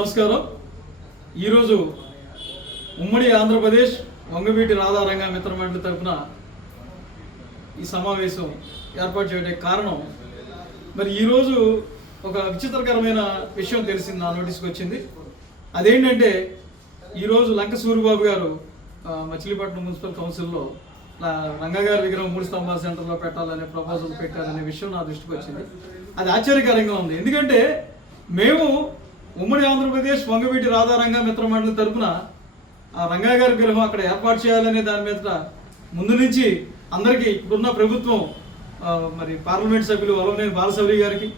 నమస్కారం. ఈరోజు ఉమ్మడి ఆంధ్రప్రదేశ్ వంగవీటి రాధారంగ మిత్రమండలి తరఫున ఈ సమావేశం ఏర్పాటు చేయడానికి కారణం, మరి ఈరోజు ఒక విచిత్రకరమైన విషయం తెలిసింది, నా నోటీస్కి వచ్చింది. అదేంటంటే ఈరోజు లంక సూరిబాబు గారు మచిలీపట్నం మున్సిపల్ కౌన్సిల్లో రంగగారి విగ్రహం 3 స్తంభాల సెంటర్లో పెట్టాలనే ప్రపోజల్ పెట్టారనే విషయం నా దృష్టికి వచ్చింది. అది ఆశ్చర్యకరంగా ఉంది. ఎందుకంటే మేము ఉమ్మడి ఆంధ్రప్రదేశ్ వంగవీటి రాధారంగ మిత్రమండలి తరఫున రంగయ్య గారి విగ్రహం అక్కడ ఏర్పాటు చేయాలనే దాని మీద ముందు నుంచి అందరికీ ఇప్పుడున్న ప్రభుత్వం, మరి పార్లమెంట్ సభ్యులు వల్లభనేని బాలశౌరి గారికి,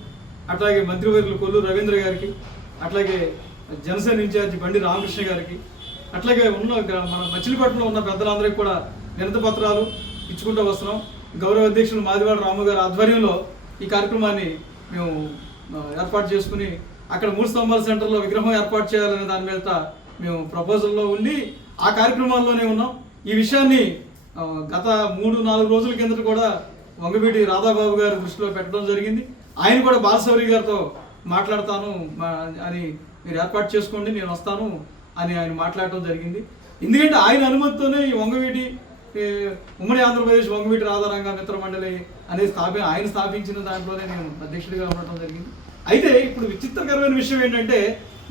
అట్లాగే మంత్రివర్యులు కొల్లు రవీంద్ర గారికి, అట్లాగే జనసేన ఇన్ఛార్జి బండి రామకృష్ణ గారికి, అట్లాగే మన మచిలీపట్నంలో ఉన్న పెద్దలందరికీ కూడా వినతి పత్రాలు ఇచ్చుకుంటూ వస్తున్నాం. గౌరవ అధ్యక్షులు మాదివాడ రాము గారి ఆధ్వర్యంలో ఈ కార్యక్రమాన్ని మేము ఏర్పాటు చేసుకుని అక్కడ 3 స్తంభాల సెంటర్లో విగ్రహం ఏర్పాటు చేయాలనే దాని మీద మేము ప్రపోజల్లో ఉండి ఆ కార్యక్రమాల్లోనే ఉన్నాం. ఈ విషయాన్ని గత 3-4 రోజుల కిందట కూడా వంగవీటి రాధాబాబు గారి దృష్టిలో పెట్టడం జరిగింది. ఆయన కూడా బాలశౌరి గారితో మాట్లాడతాను అని మీరు ఏర్పాటు చేసుకోండి, నేను వస్తాను అని ఆయన మాట్లాడటం జరిగింది. ఎందుకంటే ఆయన అనుమతితోనే ఈ వంగవీటి ఉమ్మడి ఆంధ్రప్రదేశ్ వంగవీటి రాధారంగ మిత్రమండలి అనేది ఆయన స్థాపించిన దాంట్లోనే నేను అధ్యక్షుడిగా ఉండటం జరిగింది. అయితే ఇప్పుడు విచిత్రకరమైన విషయం ఏంటంటే,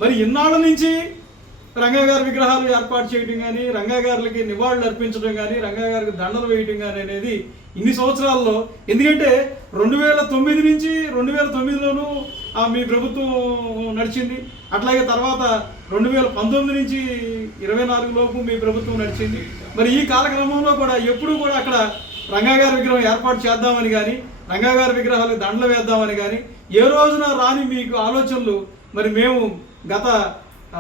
మరి ఇన్నాళ్ళ నుంచి రంగయ్య గారి విగ్రహాలు ఏర్పాటు చేయడం కానీ, రంగయ్య గారికి నివాళులు అర్పించడం కానీ, రంగయ్య గారికి దండలు వేయడం కానీ అనేది ఇన్ని సంవత్సరాల్లో, ఎందుకంటే 2009 నుంచి 2009లోనూ మీ ప్రభుత్వం నడిచింది, అట్లాగే తర్వాత 2019 నుంచి 24 లోపు మీ ప్రభుత్వం నడిచింది. మరి ఈ కాలక్రమంలో కూడా ఎప్పుడూ కూడా అక్కడ రంగయ్య గారి విగ్రహం ఏర్పాటు చేద్దామని కానీ, రంగయ్య గారి విగ్రహాలకు దండలు వేద్దామని కానీ ఏ రోజున రాని మీకు ఆలోచనలు, మరి మేము గత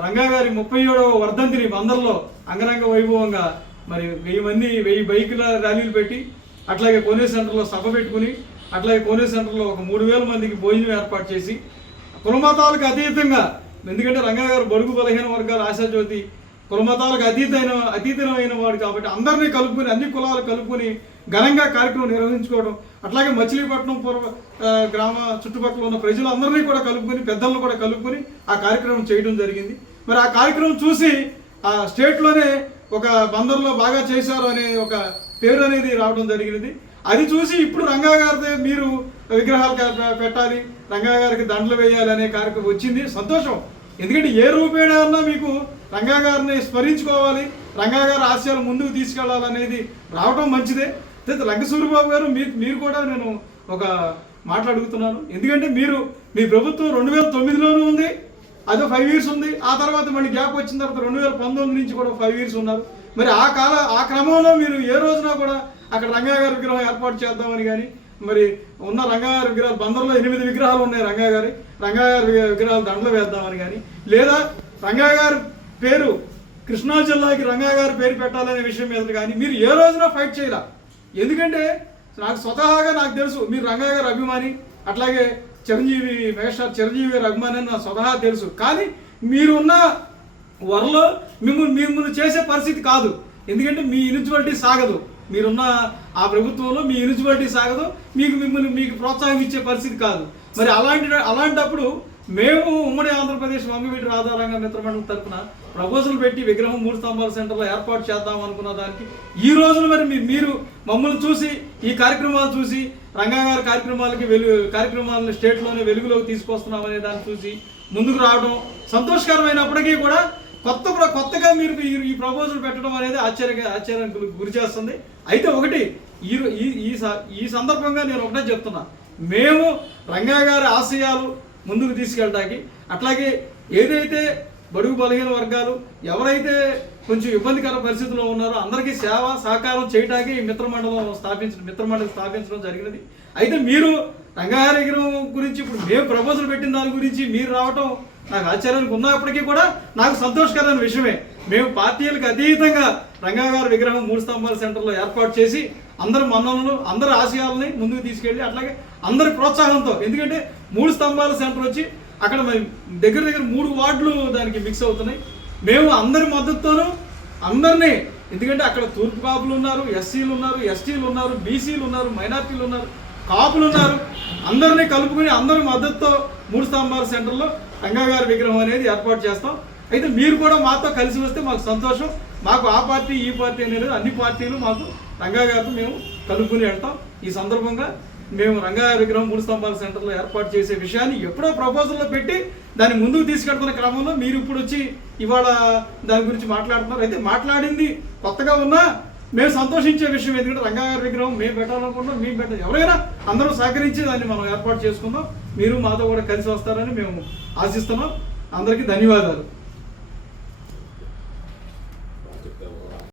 రంగయ్య గారి 37వ వర్ధంతిని బందర్లో అంగరంగ వైభవంగా మరి 1000 బైకుల ర్యాలీలు పెట్టి, అట్లాగే కోనేరు సెంటర్లో సభ పెట్టుకుని, అట్లాగే కోనేరు సెంటర్లో ఒక 3000 మందికి భోజనం ఏర్పాటు చేసి, కులమతాలకు అతీతంగా, ఎందుకంటే రంగయ్య గారు బడుగు బలహీన వర్గాల ఆశాజ్యోతి, కులమతాలకు అతీతమైన వాడు కాబట్టి అందరినీ కలుపుకొని, అన్ని కులాలు కలుపుకొని ఘనంగా కార్యక్రమం నిర్వహించుకోవడం, అట్లాగే మచిలీపట్నం గ్రామ చుట్టుపక్కల ఉన్న ప్రజలందరినీ కూడా కలుపుకొని, పెద్దలను కూడా కలుపుకొని ఆ కార్యక్రమం చేయడం జరిగింది. మరి ఆ కార్యక్రమం చూసి ఆ స్టేట్లోనే ఒక బందర్లో బాగా చేశారు అనే ఒక పేరు అనేది రావడం జరిగినది. అది చూసి ఇప్పుడు రంగయ్య గారి మీరు విగ్రహాలు పెట్టాలి, రంగయ్య గారికి దండలు వేయాలి అనే కార్యక్రమం వచ్చింది. సంతోషం. ఎందుకంటే ఏ రూపేణా అన్నా మీకు రంగయ్య గారిని స్మరించుకోవాలి, రంగయ్య గారి ఆశయాలు ముందుకు తీసుకెళ్లాలనేది రావడం మంచిదే. లంక సూరిబాబు గారు మీరు కూడా నేను ఒక మాట్లాడుతున్నాను. ఎందుకంటే మీ ప్రభుత్వం 2009లోనూ ఉంది, అదో 5 years ఉంది. ఆ తర్వాత మళ్ళీ గ్యాప్ వచ్చిన తర్వాత 2019 నుంచి కూడా 5 years ఉన్నారు. మరి ఆ క్రమంలో మీరు ఏ రోజున కూడా అక్కడ రంగయ్య గారి విగ్రహం ఏర్పాటు చేద్దామని కానీ, మరి ఉన్న రంగయ్య గారి విగ్రహాలు బందర్లో 8 విగ్రహాలు ఉన్నాయి, రంగయ్య గారి విగ్రహాలు దండలు వేద్దామని కానీ, లేదా రంగయ్య గారి పేరు కృష్ణా జిల్లాకి రంగయ్య గారి పేరు పెట్టాలనే విషయం మీద కానీ మీరు ఏ రోజున ఫైట్ చేయాల. ఎందుకంటే స్వతహాగా నాకు తెలుసు, మీరు రంగయ్య గారి అభిమాని, అట్లాగే మెగాస్టార్ చిరంజీవి గారి అభిమాని అని నాకు స్వతహా తెలుసు. కానీ మీరున్న వరలో మిమ్మల్ని చేసే పరిస్థితి కాదు. ఎందుకంటే మీ ఎలిజిబిలిటీ సాగదు, మీరున్న ఆ ప్రభుత్వంలో మీ ఎలిజిబిలిటీ సాగదు, మీకు ప్రోత్సాహం ఇచ్చే పరిస్థితి కాదు. మరి అలాంటప్పుడు మేము ఉమ్మడి ఆంధ్రప్రదేశ్ వంగవీటి రాధారంగ మిత్రమండలి తరఫున ప్రపోజల్ పెట్టి విగ్రహం 3 స్తంభాల సెంటర్లో ఏర్పాటు చేద్దాం అనుకున్న దానికి ఈ రోజున మరి మీరు మమ్మల్ని చూసి, ఈ కార్యక్రమాలు చూసి, రంగయ్య గారి కార్యక్రమాలను స్టేట్లోనే వెలుగులోకి తీసుకొస్తున్నామనే దాన్ని చూసి ముందుకు రావడం సంతోషకరమైనప్పటికీ కూడా కొత్తగా మీరు ఈ ప్రపోజల్ పెట్టడం అనేది ఆశ్చర్యానికి గురి చేస్తుంది. అయితే ఒకటి ఈ సందర్భంగా నేను ఒకటే చెప్తున్నా, మేము రంగయ్య గారి ఆశయాలు ముందుకు తీసుకెళ్ళడానికి, అట్లాగే ఏదైతే బడుగు బలహీన వర్గాలు ఎవరైతే కొంచెం ఇబ్బందికర పరిస్థితుల్లో ఉన్నారో అందరికీ సేవ సహకారం చేయడానికి ఈ మిత్రమండలి స్థాపించడం జరిగినది. అయితే మీరు రంగయ్య విగ్రహం గురించి ఇప్పుడు మేము ప్రపోజల్ పెట్టిన దాని గురించి మీరు రావటం నాకు ఆశ్చర్యానికి ఉన్నప్పటికీ కూడా నాకు సంతోషకరమైన విషయమే. మేము పార్టీలకు అతీతంగా రంగయ్య గారి విగ్రహం 3 స్తంభాల సెంటర్లో ఏర్పాటు చేసి అందరి మన్ననలు, అందరి ఆశయాలని ముందుకు తీసుకెళ్ళి, అట్లాగే అందరి ప్రోత్సాహంతో, ఎందుకంటే 3 స్తంభాల సెంటర్ వచ్చి అక్కడ దగ్గర 3 వార్డులు దానికి మిక్స్ అవుతున్నాయి. మేము అందరి మద్దతుతోనూ అందరినీ, ఎందుకంటే అక్కడ తూర్పు కాపులు ఉన్నారు, ఎస్సీలు ఉన్నారు, ఎస్టీలు ఉన్నారు, బీసీలు ఉన్నారు, మైనార్టీలు ఉన్నారు, కాపులు ఉన్నారు, అందరినీ కలుపుకొని అందరి మద్దతుతో 3 స్తంభాల సెంటర్లో రంగా గారి విగ్రహం అనేది ఏర్పాటు చేస్తాం. అయితే మీరు కూడా మాతో కలిసి వస్తే మాకు సంతోషం. మాకు ఆ పార్టీ ఈ పార్టీ అనేది అన్ని పార్టీలు మాకు రంగా గారితో మేము కలుపుకుని వెళ్తాం. ఈ సందర్భంగా మేము రంగా గారి విగ్రహం 3 స్తంభాల సెంటర్లో ఏర్పాటు చేసే విషయాన్ని ఎప్పుడో ప్రపోజల్లో పెట్టి దాన్ని ముందుకు తీసుకెళ్తున్న క్రమంలో మీరు ఇప్పుడు వచ్చి ఇవాళ దాని గురించి మాట్లాడుతున్నారు. అయితే మాట్లాడింది కొత్తగా ఉన్నా మేము సంతోషించే విషయం. ఎందుకంటే రంగా గారి విగ్రహం మేము పెట్టాలనుకుంటున్నాం, మేము పెట్టాలి, ఎవరైనా అందరూ సహకరించి దాన్ని మనం ఏర్పాటు చేసుకుందాం. మీరు మాతో కూడా కలిసి వస్తారని మేము ఆశిస్తున్నాం. అందరికీ ధన్యవాదాలు.